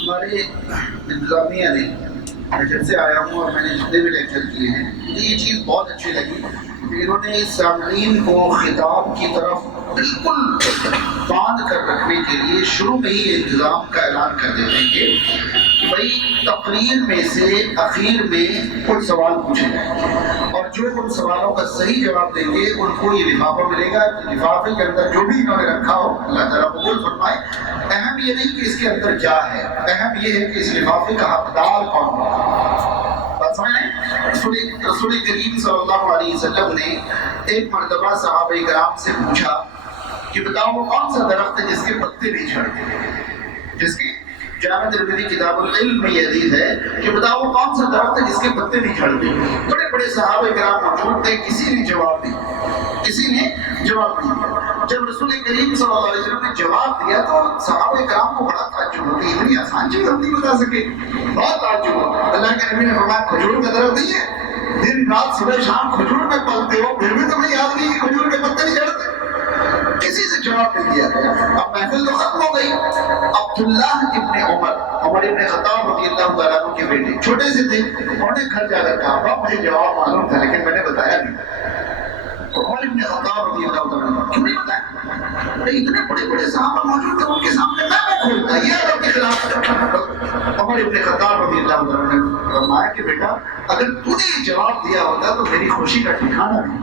ہمارے انتظامیہ نے، میں جب سے آیا ہوں اور میں نے جتنے بھی لیکچر کیے ہیں، مجھے یہ چیز بہت اچھی لگی کہ انہوں نے سامعین کو خطاب کی طرف بالکل باندھ کر رکھنے کے لیے شروع میں ہی انتظام کا اعلان کر دیتے ہیں کہ بھائی تقریر میں سے اخیر میں کچھ سوال پوچھے جائیں اور جو ان سوالوں کا صحیح جواب دیں گے ان کو یہ لفافہ ملے گا. لفافے کے اندر جو بھی انہوں نے رکھا ہو اللہ تعالیٰ قبول فرمائے. اہم یہ نہیں کہ اس کے اندر کیا ہے، اہم یہ ہے کہ اس لفافے کا حقدار کون ہے. بات سمجھ رہے ہیں؟ رسول کریم صلی اللہ علیہ وسلم نے ایک مرتبہ صحابہ کرام سے پوچھا کہ بتاؤ وہ کون سا درخت ہے جس کے پتے نہیں جھڑتے. جس کی جامع ترمذی کتاب العلم میں یہ حدیث ہے کہ بتاؤ وہ کون سا درخت ہے جس کے پتے نہیں جھڑتے. بڑے بڑے صحابہ کرام موجود تھے، کسی نے جواب نہیں، کسی نے جواب نہیں. جب رسول کریم صلی اللہ علیہ وسلم نے جواب دیا تو صحابہ کرام کو بڑا تعجب ہو کہ اتنی آسان چیز ہم نہیں بتا سکے. بہت تعجب ہو. اللہ کے نبی نے فرمایا کھجور کا درخت نہیں ہے، دن رات صبح شام کھجور میں پلتے ہو پھر بھی تمہیں یاد نہیں کہ کھجور کے پتے نہیں جھڑتے. کسی سے جواب نہیں دیا گیا. اب محفل تو ختم ہو گئی. عبداللہ ابن عمر ابن خطاب رضی اللہ تعالیٰ عنہ کے بیٹے چھوٹے سے تھے، انہوں نے گھر جا کر کہا مجھے جواب معلوم تھا لیکن میں نے بتایا نہیں. تو عمر ابن خطاب رضی اللہ تعالیٰ عنہ کیوں نہیں بتایا؟ اتنے بڑے بڑے صحابہ موجود تھے، ان کے سامنے میں کھولتا یہ عرب کے خلاف. عمر ابن خطاب رضی اللہ تعالیٰ عنہ نے فرمایا کہ بیٹا اگر تو نے یہ جواب دیا ہوتا تو میری خوشی کا ٹھکانہ نہیں،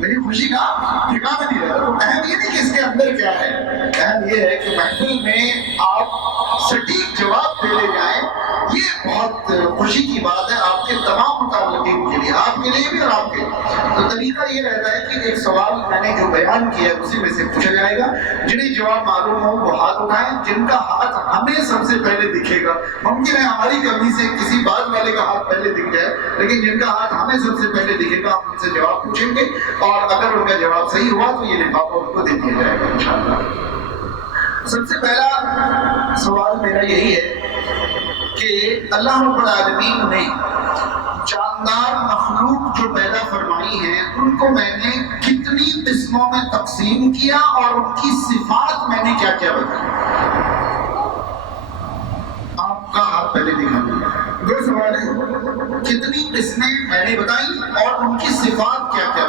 میری خوشی کا ٹھکانہ نہیں رہتا. تو اہم یہ نہیں کہ اس کے اندر کیا ہے، اہم یہ ہے کہ محفل میں آپ سٹیک جواب دے جائیں. یہ بہت خوشی کی بات ہے آپ کے تمام متعلقین کے لیے، آپ کے لیے بھی اور آپ کے لیے. تو طریقہ یہ رہتا ہے کہ ایک سوال میں نے جو بیان کیا ہے اسی میں سے پوچھا جائے گا. جنہیں جواب معلوم ہو وہ ہاتھ اٹھائیں. جن کا ہاتھ ہمیں سب سے پہلے دکھے گا، ممکن ہے ہماری کمی سے کسی بعد والے کا ہاتھ پہلے دکھ جائے، لیکن جن کا ہاتھ ہمیں سب سے پہلے دکھے گا ہم ان سے جواب پوچھیں گے اور اگر ان کا جواب صحیح ہوا تو یہ لفافہ ان کو دے دیا جائے گا انشاءاللہ. سب سے پہلا سوال میرا یہی ہے کہ اللہ رب العالمین نے جاندار مخلوق جو پیدا فرمائی ہے ان کو میں نے کتنی قسموں میں تقسیم کیا اور ان کی صفات میں نے کیا کیا بتائی. آپ کا ہاتھ پہلے دکھا دیا. دو سوال ہے، کتنی قسمیں میں نے بتائی اور ان کی صفات کیا کیا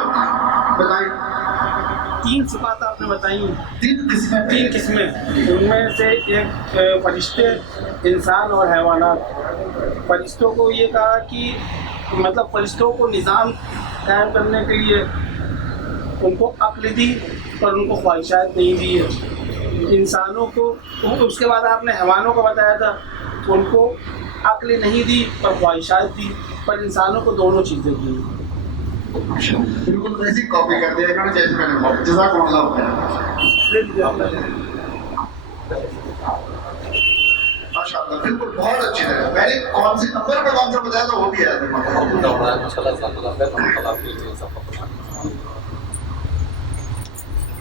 بتائی. تین صفات آپ نے بتائی، تین قسمیں. ان میں سے ایک فرشتے، انسان اور حیوانات. فرشتوں کو یہ کہا کہ مطلب فرشتوں کو نظام قائم کرنے کے لیے ان کو عقل دی پر ان کو خواہشات نہیں دی ہے. انسانوں کو اس کے بعد آپ نے حیوانوں کو بتایا تھا، ان کو عقل نہیں دی پر خواہشات دی، پر انسانوں کو دونوں چیزیں دی. بالکل ویسی کاپی کر دیا انہوں نے جیسے میں نے جزاک اللہ خیر. ماشاءاللہ بالکل بہت اچھی طرح. میں نے کون سے نمبر پہ کون سا بتایا تھا وہ بھی یاد ہے.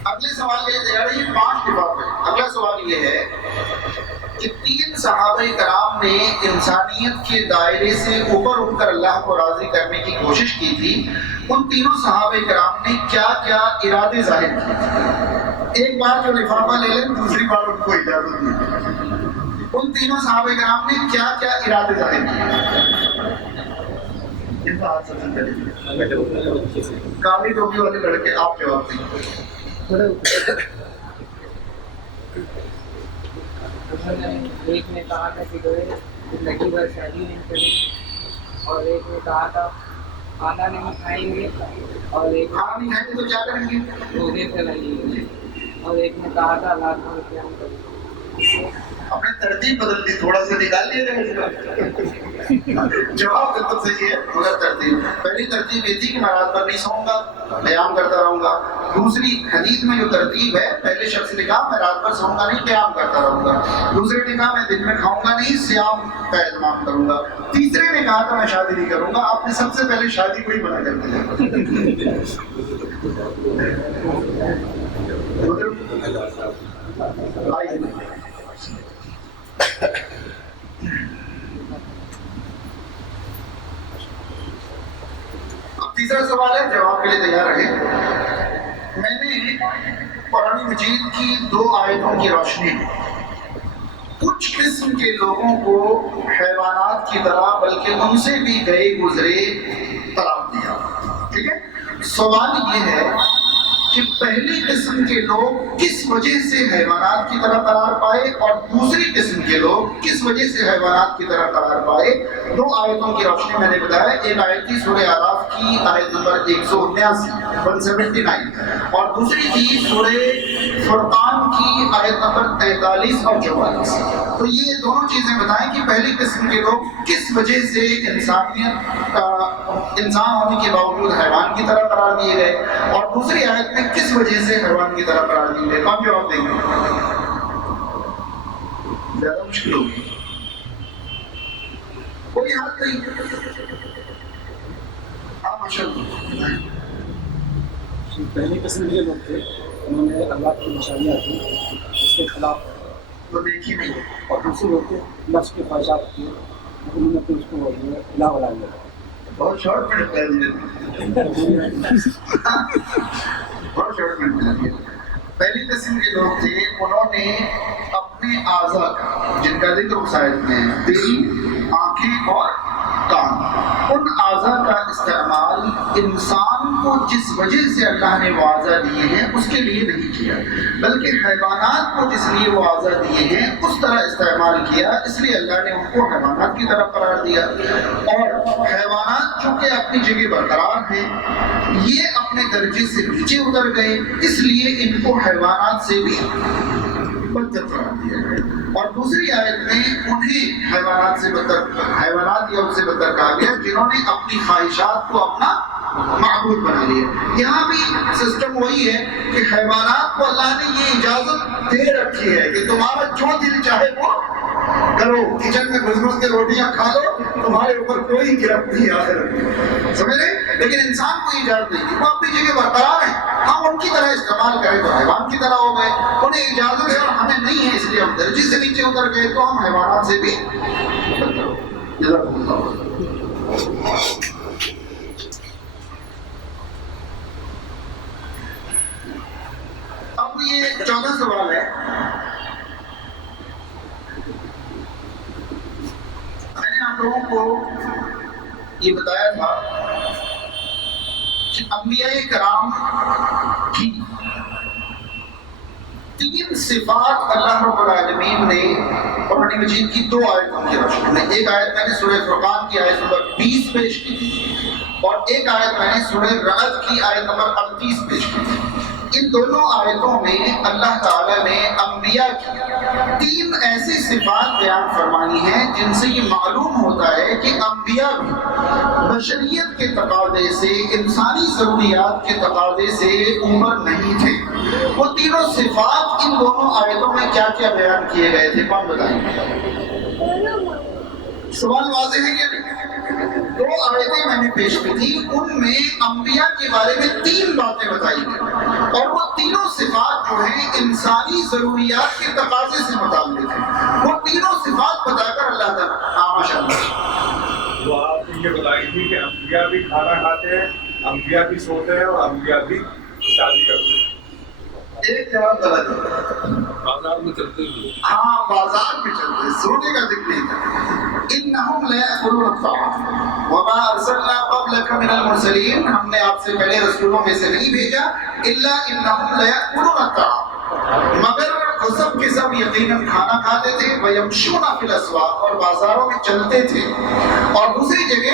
اگلے سوال کے لیے تیار ہے. یہ 5 لفافے. اگلا سوال یہ ہے کہ 3 صحابہ کرام نے انسانیت کے دائرے سے اوپر اٹھ کر اللہ کو راضی کرنے کی کوشش کی تھی. ان تینوں صحابہ کرام نے کیا کیا ارادے ظاہر کیے؟ ایک بار جو لفافہ لے لیں دوسری بار ان کو اجازت دی. ان تینوں صحابہ کرام نے کیا کیا ارادے ظاہر کیے؟ ان کا ہاتھ سب سے پہلے کالی ٹوپی والے لڑکے آپ جواب دیں. ایک نے کہا تھا کہ جو ہے زندگی بھر شادی نہیں کریں گے، اور ایک نے کہا تھا کھانا نہیں کھائیں گے، اور ایک کھانا نہیں کھائیں گے تو کیا کریں گے؟ روزے سے رہیں گے، اور ایک نے کہا تھا رات بھر قیام کریں گے. آپ نے ترتیب بدل دی، تھوڑا سا نکال لیا. جواب بالکل صحیح ہے مگر ترتیب. پہلی ترتیب یہ تھی کہ میں رات بھر نہیں سوؤں گا، قیام کرتا رہوں گا. دوسری حدیث میں جو ترتیب ہے، پہلے شخص نے کہا میں رات بھر سوؤں گا نہیں، قیام کرتا رہوں گا. دوسرے نے کہا میں دن میں کھاؤں گا نہیں، صیام کا اہتمام کروں گا. تیسرے نے کہا تھا میں شادی نہیں کروں گا. آپ نے سب سے پہلے شادی کو ہی منع کر دیا. اب تیسرا سوال ہے، جواب کے لیے تیار رہے. میں نے قرآن مجید کی 2 آیتوں کی روشنی میں کچھ قسم کے لوگوں کو حیوانات کی طرح بلکہ ان سے بھی گئے گزرے قرار دیا. ٹھیک ہے، سوال یہ ہے کہ پہلی قسم کے لوگ کس وجہ سے حیوانات کی طرح قرار پائے اور دوسری قسم کے لوگ کس وجہ سے حیوانات کی طرح قرار پائے. 2 آیتوں کی روشنی میں نے بتایا. ایک آیت تھی سورہ اعراف کی آیت نمبر 179 اور دوسری تھی سورہ فرقان کی آیت نمبر 43 اور 44. تو یہ دونوں چیزیں بتائیں کہ پہلی قسم کے لوگ کس وجہ سے انسان ہونے کے باوجود حیوان کی طرح قرار دیے گئے اور دوسری آیت میں کس وجہ سے حیوان کی طرح قرار دیے گئے. کون جواب دیں گے؟ زیادہ مشکل ہوگی. کوئی ہاتھ نہیں. ہاں ماشاء اللہ. پہلی قسم کے لوگ تھے، انہوں نے اللہ کی نشانیاں تھیں اس کے خلاف تو دیکھی نہیں. اور دوسرے لوگ تھے نفس کے خواہشات کی انہوں نے پھر اس کو لا بلا لیا. بہت شارٹ میں بتا بہت شارٹ میں بتا دیا. پہلی قسم کے لوگ تھے، انہوں نے اپنے اعضاء کا جن کا ذکر اس آیت میں ہے، دل، آنکھیں اور کان، ان اعضاء کا استعمال انسان کو جس وجہ سے اللہ نے وہ اعضاء دیے ہیں اس کے لیے نہیں کیا، بلکہ حیوانات کو جس لیے وہ اعضاء دیے ہیں اس طرح استعمال کیا. اس لیے اللہ نے ان کو حیوانات کی طرح قرار دیا. اور حیوانات چونکہ اپنی جگہ برقرار ہیں، یہ اپنے درجے سے نیچے اتر گئے، اس لیے ان کو حیوانات سے بھی بدتر قرار دیا گیا. اور دوسری آیت میں انہیں حیوانات سے بدتر، حیوانات یا ان سے بدتر کہا گیا جنہوں نے اپنی خواہشات کو اپنا معبود بنا لیا. یہاں بھی سسٹم وہی ہے کہ حیوانات کو اللہ نے یہ اجازت دے رکھی ہے کہ تمہارا جو دل چاہے وہ کرو، کچن میں گھس گھس کے روٹیاں کھا لو، تمہارے اوپر کوئی گرفت نہیں آ سکتی. سمجھ رہے؟ لیکن انسان کو اجازت نہیں، وہ اپنی جگہ برقرار ہیں. ہم ان کی طرح استعمال کریں تو حیوان کی طرح ہو گئے. انہیں اجازت ہے اور ہمیں نہیں ہے، اس لیے ہم درجے سے نیچے اتر گئے تو ہم حیوانات سے بھی اب یہ 14 سوال ہے. میں نے آپ لوگوں کو یہ بتایا تھا کہ انبیاء کرام کی 3 صفات اللہ رب العالمین نے قرآن مجید کی 2 آیتوں کی روشنی میں، ایک آیت میں نے سورہ فرقان کی آیت نمبر 20 پیش کی تھی اور ایک آیت میں نے سورہ رعد کی آیت نمبر 38 پیش کی تھی. ان دونوں آیتوں میں اللہ تعالیٰ نے انبیاء کی 3 ایسی صفات بیان فرمانی ہیں جن سے یہ معلوم ہوتا ہے کہ انبیاء بھی بشریت کے تقاضے سے، انسانی ضروریات کے تقاضے سے عمر نہیں تھے. وہ تینوں صفات ان دونوں آیتوں میں کیا کیا بیان کیے گئے تھے، کون بتائیں گے؟ سوال واضح ہے کہ 2 آیتیں میں نے پیش کی تھی، ان میں انبیاء کے بارے میں 3 باتیں بتائی گئی اور وہ تینوں صفات جو ہیں انسانی ضروریات کے تقاضے سے متعلق ہیں. وہ تینوں صفات بتا کر اللہ تعالیٰ ماشاءاللہ وہ آپ نے یہ بتائی تھی کہ انبیاء بھی کھانا کھاتے ہیں، انبیاء بھی سوتے ہیں اور انبیاء بھی شادی کرتے ہیں. ایک جواب غلط ہے. بازار میں چلتے ہوئے ہاں بازار میں چلتے ہیں، سونے کا ذکر نہیں تھا. انہم لا یأکلون الطعام وما ارسلنا قبلک من المرسلین، ہم نے آپ سے پہلے رسولوں میں سے نہیں بھیجا الا انہم لا یأکلون الطعام، مگر وہ سب کے سب یقیناً کھانا کھاتے تھے. ویمشون فی الاسواق، اور بازاروں میں چلتے تھے. اور دوسری جگہ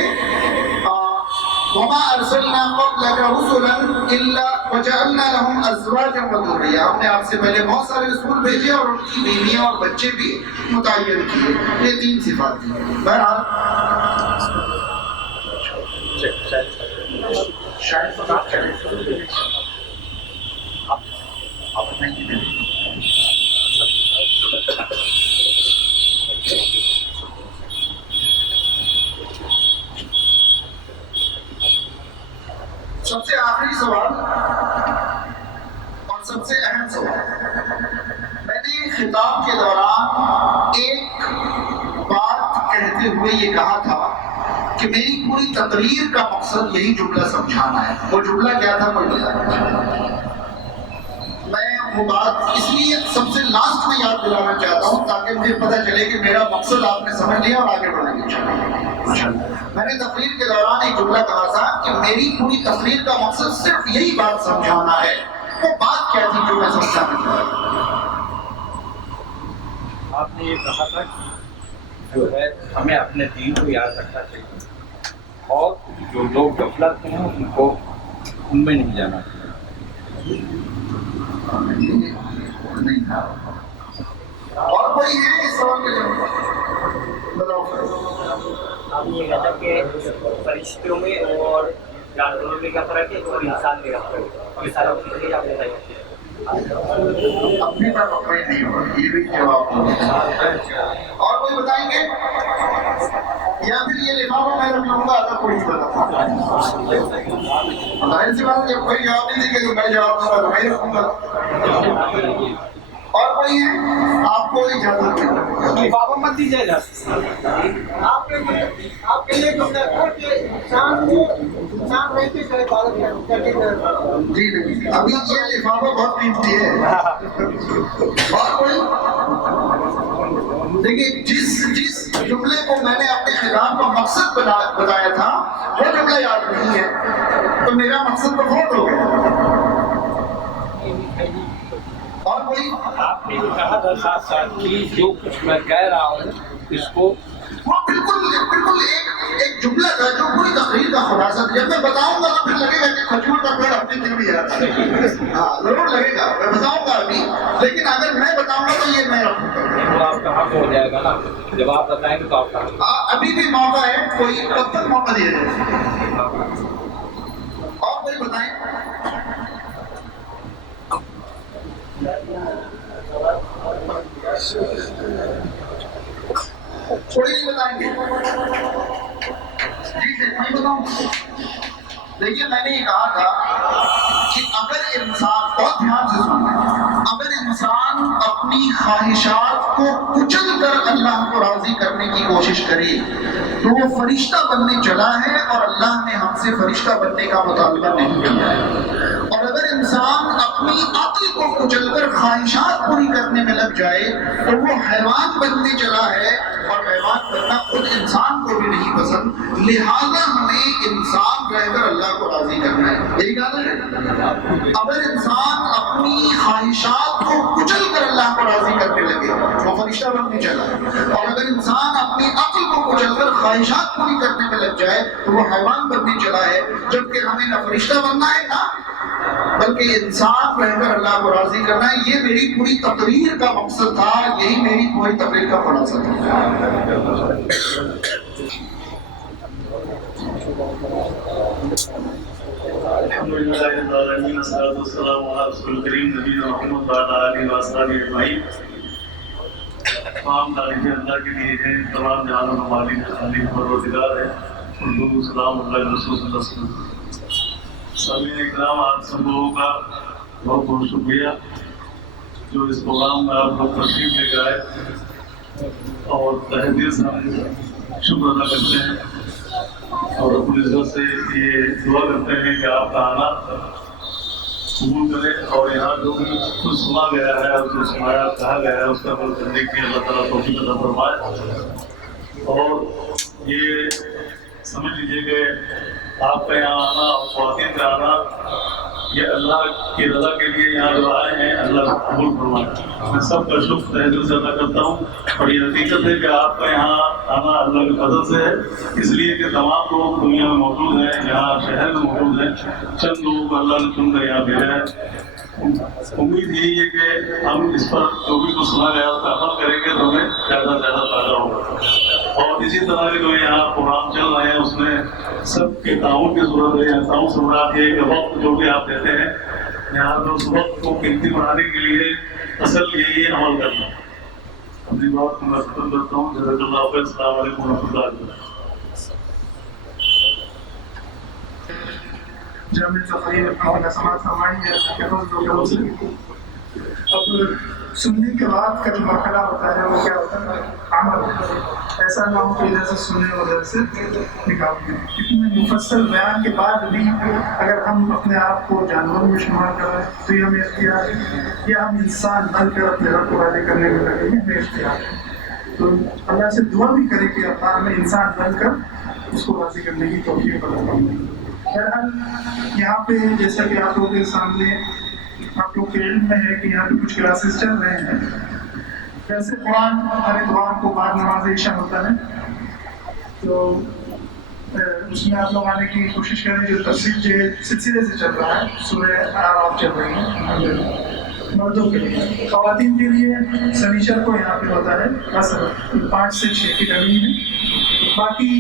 وما ارسلنا قبلک رسلا الا وجعلنا لهم ازواجا وذرية، ہم نے آپ سے پہلے بہت سارے رسول بھیجے اور ان کی بیویاں اور بچے بھی متعین کیے. یہ 3 صفات تھی. بہرحال شاید بات کریں آپ نہیں. سب سے آخری سوال اور سب سے اہم سوال، میں نے خطاب کے دوران ایک بات کہتے ہوئے یہ کہا تھا کہ میری پوری تقریر کا مقصد یہی جملہ سمجھانا ہے. وہ جملہ کیا تھا کوئی بتا؟ میں وہ بات اس لیے سب سے لاسٹ میں یاد دلانا چاہتا ہوں تاکہ مجھے پتہ چلے کہ میرا مقصد آپ نے سمجھ لیا اور آگے بڑھیں گے. میں نے تقریر کے دوران ایک جملہ کہا تھا کہ میری پوری تقریر کا مقصد صرف یہی بات سمجھانا ہے. وہ بات کیا تھی جو میں سمجھانا چاہتا ہوں؟ آپ نے یہ کہا تھا کہ جو ہے ہمیں اپنے دین کو یاد رکھنا چاہیے اور جو لوگ غفلت میں ہیں ان کو ان میں نہیں جانا چاہیے. نہیں تھا. اور کوئی ہے اس سوال کے جواب بتاؤ. آپ نے یہ کہا تھا کہ فرشتوں میں اور جانوروں میں کیا فرق ہے اور انسان میں کیا فرق ہے. یہ سارا چیزیں آپ نے بتائی. اپنی طرف اپنے نہیں ہو یہ بھی جواب دو. اور کوئی بتائیں گے یا پھر یہ لفافہ میں رکھ لوں گا اگر کوئی بتا. ظاہر سی بات ہے جب کوئی جواب نہیں دے گا تو میں جواب دوں گا تو میں ہی رکھوں گا. اور کوئی ہے آپ کو اجازت ہے لفافہ مت دیجیے گا. آپ کے لیے انسان رہتے تھے جی نہیں ابھی یہ لفافہ بہت قیمتی ہے. اور کوئی دیکھیے جس جملے کو میں نے اپنے خطاب کا مقصد بتایا تھا وہ جملہ یاد نہیں ہے تو میرا مقصد تو فوت ہو گیا. اور کوئی آپ نے یہ کہا تھا ساتھ ساتھ کہ جو کچھ میں کہہ رہا ہوں اس کو وہ بالکل ایک جملہ تھا جو پوری تقریر کا خلاصہ تھا. جب میں بتاؤں گا تو پھر لگے گا کہ کھجور کا پیڑ اپنے دل میں آتا ہے. ہاں ضرور لگے گا میں بتاؤں گا ابھی لیکن اگر میں بتاؤں گا تو یہ میں رکھوں گا. وہ آپ کا حق ہو جائے گا نا جب آپ بتائیں گے تو آپ کا حق. ابھی بھی موقع ہے کوئی کب تک موقع دیا جائے. اور کوئی بتائیں. کوئی نہیں بتائیں گے. جی میں بتاؤں. دیکھیے میں نے یہ کہا تھا کہ اگر انسان بہت دھیان سے سنیں اگر انسان اپنی خواہشات کو کچل کر اللہ کو راضی کرنے کی کوشش کرے تو وہ فرشتہ بننے چلا ہے اور اللہ نے ہم سے فرشتہ بننے کا مطالبہ نہیں کیا ہے. اور اگر انسان اپنی عقل کو کچل کر خواہشات پوری کرنے میں لگ جائے تو وہ حیوان بننے چلا ہے اور حیوان بننا خود انسان کو بھی نہیں پسند. لہذا ہمیں انسان رہ کر اللہ کو راضی کرنا ہے. یہی کہا ہے اگر انسان اپنی خواہشات کو کچل کر اللہ کو راضی کرنے لگے وہ فرشتہ بننے چلا ہے. اور اگر انسان اپنی عقل کو کچل کر خواہشات پوری کرنے میں لگ جائے تو وہ حیوان بننے چلا ہے. جبکہ ہمیں نہ فرشتہ بننا ہے نا بلکہ انسان رہ کر اللہ کو راضی کرنا ہے. یہ میری پوری تقریر کا مقصد تھا. یہی میری پوری تقریر کا خلاصہ تھا. الحمدللہ رب العالمین والصلاۃ والسلام علی رسول الکریم نبینا محمد وعلی آلہ وصحبہ اجمعین. تمام تعریفیں اللہ کے لیے ہیں. تمام جہان و ممالک خالق پروردگار ہے. درود و سلام اللہ رسول صلی اللہ علیہ وسلم. سامعین اکرام آپ سب لوگوں کا بہت بہت شکریہ جو اس پروگرام میں آپ لوگ تشریف لے کے آئے اور تہہ دل سے ہم شکر ادا کرتے ہیں اور رب العزت سے یہ دعا کرتے ہیں کہ آپ کا آنا قبول کرے اور یہاں جو بھی کچھ سنا گیا ہے اور جو سنایا کہا گیا ہے اس کا عمل کرنے کی اللہ تعالیٰ توفیق عطا فرمائے. اور یہ سمجھ لیجیے کہ آپ کا یہاں آنا اور خواتین کا آنا یہ اللہ کی رضا کے لیے یہاں جو آئے ہیں اللہ کو قبول فرمائے. میں سب کا شکر تہ دل سے ادا کرتا ہوں اور یہ حقیقت ہے کہ آپ کا یہاں آنا اللہ کے فضل سے ہے اس لیے کہ تمام لوگ دنیا میں موجود ہیں یہاں شہر میں موجود ہیں. چند لوگوں کو اللہ نے چن کر یہاں بھیجا ہے. امید یہی ہے کہ ہم اس پر جو بھی کچھ سنا گیا اس پر عمل کریں گے تو ہمیں زیادہ سے زیادہ فائدہ ہوگا. اور اسی طرح کے جو یہاں پروگرام چل رہے ہیں اس میں سب کے تعاون کی ضرورت ہے. تعاون سے مراد یہ کہ وقت جو بھی آپ دیتے ہیں یہاں پر اس وقت کو قیمتی بنانے کے لیے اصل یہی ہے عمل کرنا. اپنی بات کو میں ختم کرتا ہوں. جزاک اللہ خیر. السلام علیکم ورحمۃ اللہ وبرکاتہ. جامع تقریر کا سماعت فرمائیں گے. اب سننے کے بعد کا جو مرحلہ ہوتا ہے وہ کیا ہوتا ہے؟ عمل. ایسا نہ ہو کہ ادھر سے سنیں اور ادھر سے نکال دیں. اتنے مفصل بیان کے بعد بھی اگر ہم اپنے آپ کو جانوروں میں شمار کریں تو یہ ہمیں اختیار ہے، یا ہم انسان بن کر اپنے رب کو راضی کرنے میں لگے ہیں، ہمیں اختیار ہے. تو اللہ سے دعا بھی کرے کہ اللہ ہمیں انسان بن کر اس کو راضی کرنے کی توفیق عطا فرمائے. بہرحال یہاں پہ جیسا کہ آپ لوگوں کے سامنے آپ لوگ کے علم میں ہے کہ یہاں پہ کچھ کلاسز چل رہے ہیں. ویسے قرآن ہر اتوار کو بعد نماز عشاء ہوتا ہے، تو اس میں آپ لوگ آنے کی کوشش کریں. جو تفسیر جو سلسلے سے چل رہا ہے، سورہ اعراف چل رہی ہے مردوں کے لیے. خواتین کے لیے سنیچر کو یہاں پہ ہوتا ہے اصل 5 سے 6 کی ٹائمنگ ہے. باقی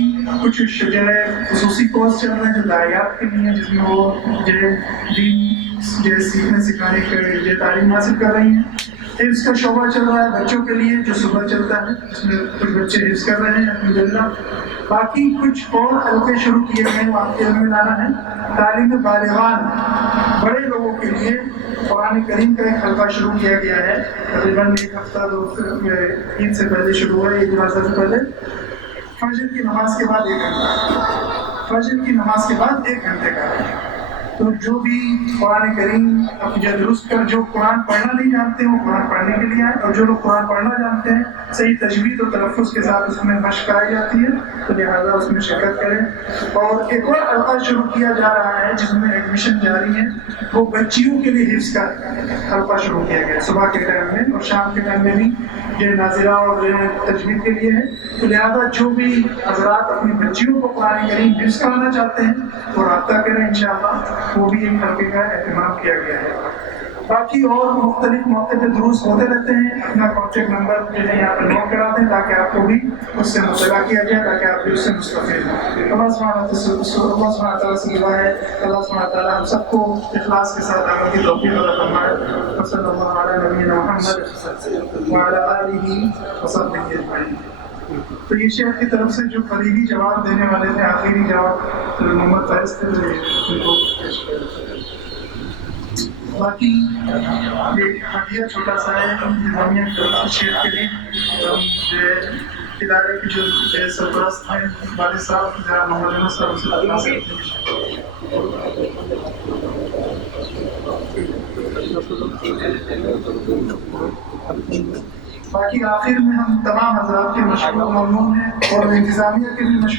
کچھ جو ہے خصوصی کورس چل رہے ہیں جو داعیات کے لیے، جس میں وہ جو دین جو سیکھنے سکھانے کے جو تعلیم حاصل کر رہی ہیں. حفظ کا شعبہ چل رہا ہے بچوں کے لیے جو صبح چلتا ہے، جس میں کچھ بچے حفظ کر رہے ہیں الحمدللہ. باقی کچھ اور حلقے شروع کیے گئے ہیں آپ کے علم میں لانا ہے. تعلیم بالغان بڑے لوگوں کے لیے قرآن کریم کا ایک حلقہ شروع کیا گیا ہے. تقریباً 1 ہفتہ عید سے پہلے شروع ہوا ہے، عید الاضحیٰ سے پہلے. فجر کی نماز کے بعد 1 گھنٹہ، فجر کی نماز کے بعد 1 گھنٹے کا ہے. تو جو بھی قرآن کریم جو درست کر جو قرآن پڑھنا نہیں جانتے ہیں وہ قرآن پڑھنے کے لیے آئے، اور جو لوگ قرآن پڑھنا جانتے ہیں صحیح تجوید اور تلفظ کے ساتھ اس میں مشق کرائی جاتی ہے، تو لہٰذا اس میں شرکت کریں. اور ایک اور حلقہ شروع کیا جا رہا ہے جس میں ایڈمیشن جاری ہے، وہ بچیوں کے لیے حفظ کا حلقہ شروع کیا گیا صبح کے ٹائم میں اور شام کے ٹائم میں بھی، جو ناظرہ اور تجوید کے لیے ہے. تو لہٰذا جو بھی حضرات اپنی بچیوں کو قرآن کریم حفظ کرانا چاہتے ہیں تو رابطہ کریں انشاءاللہ. وہ بھی ایک حلقے کا اہتمام کیا گیا ہے. باقی اور مختلف موقع پہ دروس ہوتے رہتے ہیں. اپنا کانٹیکٹ نمبر جو ہے یہاں پہ نوٹ کرا دیں تاکہ آپ کو بھی اس سے مطلع کیا جائے، تاکہ آپ بھی اس سے مستفید ہوں. اللہ سبحانہ تعالیٰ سے دعا ہے اللہ سبحانہ تعالیٰ ہم سب کو اخلاص کے ساتھ عمل کی توفیق عطا فرمائے. صلی اللہ علیہ نبینا محمد وعلی آلہ وصحبہ اجمعین. تو یہ شیخ کی طرف سے جو قریبی جواب دینے والے تھے، آخری جواب محمد فیض تھے، ان کو پیش کیا. باقی یہ ہدیہ چھوٹا سا ہے انتظامیہ کی طرف سے شیخ کے لیے. ہم جو ادارے کے جو سرپرست ہیں والد صاحب جناب محمد یونس صاحب سے باقی آخر میں ہم تمام حضرات کے مشکور ممنون ہیں اور انتظامیہ کے بھی مشکور